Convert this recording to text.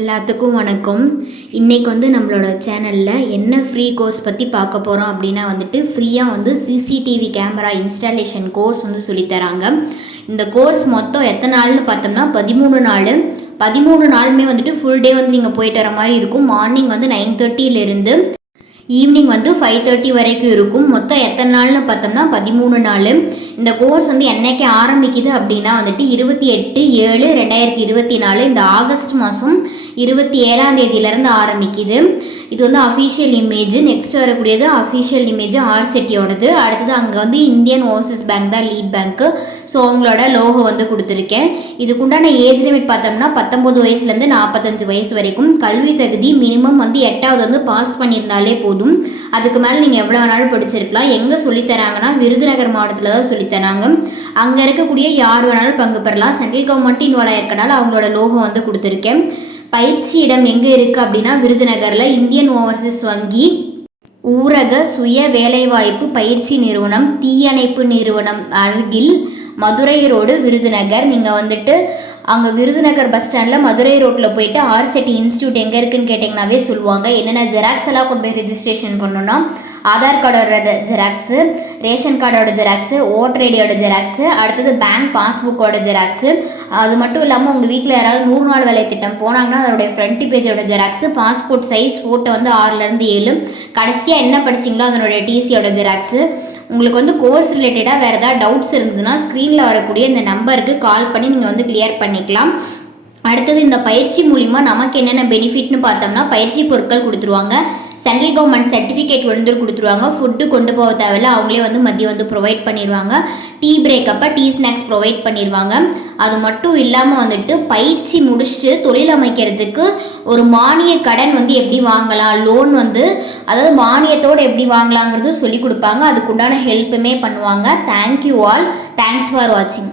எல்லாத்துக்கும் வணக்கம். இன்றைக்கி நம்மளோட சேனலில் என்ன ஃப்ரீ கோர்ஸ் பற்றி பார்க்க போகிறோம் அப்படின்னா ஃப்ரீயாக சிசிடிவி கேமரா இன்ஸ்டாலேஷன் கோர்ஸ் சொல்லித்தராங்க. இந்த கோர்ஸ் மொத்தம் எத்தனை நாள்னு பார்த்தோம்னா 13 நாளுமே ஃபுல் டே நீங்கள் போயிட்டு வர மாதிரி இருக்கும். மார்னிங் 9:30 ஈவினிங் 5:30 வரைக்கும் இருக்கும். மொத்தம் எத்தனை நாள்னு பார்த்தோம்னா 13 நாள். இந்த கோர்ஸ் என்னைக்கு ஆரம்பிக்குது அப்படின்னா 28/7/2024 இந்த ஆகஸ்ட் மாதம் 27ஆம் தேதியிலேருந்து ஆரம்பிக்குது. இது அஃபீஷியல் இமேஜ். நெக்ஸ்ட் வரக்கூடியது அஃபீஷியல் இமேஜ் ஆர்செட்டியோடது. அடுத்தது அங்கே இந்தியன் ஓவர்சீஸ் பேங்க் தான் லீட் பேங்க்கு. ஸோ அவங்களோட லோகோ கொடுத்துருக்கேன். இதுக்குண்டான ஏஜ் லிமிட் பார்த்தோம்னா 19 வயசுலேருந்து 45 வயசு வரைக்கும். கல்வி தகுதி மினிமம் 8வது பாஸ் பண்ணியிருந்தாலே போதும். அதுக்கு மேலே நீங்கள் எவ்வளோ வேணாலும் படிச்சிருக்கலாம். எங்கே சொல்லித்தராங்கன்னா விருதுநகர் மாவட்டத்தில் தான் சொல்லித்தராங்க. அங்கே இருக்கக்கூடிய யார் வேணாலும் பங்கு பெறலாம். சென்ட்ரல் கவர்மெண்ட் இன்வால்வ் ஆயிருக்கனால அவங்களோட லோகோ கொடுத்துருக்கேன். பயிற்சி இடம் எங்கே இருக்குது அப்படின்னா விருதுநகரில் இந்தியன் ஓவர்சீஸ் வங்கி ஊரக சுய வேலைவாய்ப்பு பயிற்சி நிறுவனம் தீயணைப்பு நிறுவனம் அருகில் மதுரை ரோடு விருதுநகர். நீங்கள் அங்கே விருதுநகர் பஸ் ஸ்டாண்டில் மதுரை ரோட்டில் போயிட்டு ஆர்செட்டி இன்ஸ்டியூட் எங்கே இருக்குன்னு கேட்டிங்கனாவே சொல்லுவாங்க. என்னென்ன ஜெராக்ஸ் எல்லாம் கொண்டு போய் ரெஜிஸ்ட்ரேஷன் பண்ணணும்னா ஆதார் கார்டோட ஜெராக்ஸு, ரேஷன் கார்டோட ஜெராக்ஸு, ஓட்டர் ஐடியோட ஜெராக்ஸு, அடுத்தது பேங்க் பாஸ்புக்கோட ஜெராக்ஸு. அது மட்டும் இல்லாமல் உங்கள் வீட்டில் யாராவது 100 நாள் வேலை திட்டம் போனாங்கன்னா அதோடைய ஃப்ரண்ட் பேஜோட ஜெராக்ஸு, பாஸ்போர்ட் சைஸ் ஃபோட்டோ 6லேருந்து 7, கடைசியாக என்ன படிச்சிங்களோ அதனுடைய டிசியோட ஜெராக்ஸு. உங்களுக்கு கோர்ஸ் ரிலேட்டடாக வேறு ஏதாவது டவுட்ஸ் இருந்ததுன்னா ஸ்க்ரீனில் வரக்கூடிய இந்த நம்பருக்கு கால் பண்ணி நீங்கள் கிளியர் பண்ணிக்கலாம். அடுத்தது இந்த பயிற்சி மூலிமா நமக்கு என்னென்ன பெனிஃபிட்னு பார்த்தோம்னா பயிற்சி பொருட்கள் கொடுத்துருவாங்க. சென்ட்ரல் கவர்மெண்ட் சர்டிஃபிகேட் கொடுத்துருவாங்க. ஃபுட்டு கொண்டு போக தேவையில்ல, அவங்களே மதியம் ப்ரொவைட் பண்ணிடுவாங்க. டீ பிரேக் அப்போ டீ ஸ்நாக்ஸ் ப்ரொவைட் பண்ணிடுவாங்க. அது மட்டும் இல்லாமல் பயிற்சி முடிச்சுட்டு தொழில் அமைக்கிறதுக்கு ஒரு மானிய கடன் எப்படி வாங்கலாம், லோன் அதாவது மானியத்தோடு எப்படி வாங்கலாங்கிறதும் சொல்லி கொடுப்பாங்க. அதுக்குண்டான ஹெல்ப்புமே பண்ணுவாங்க. Thank you all. தேங்க்ஸ் ஃபார் வாட்சிங்.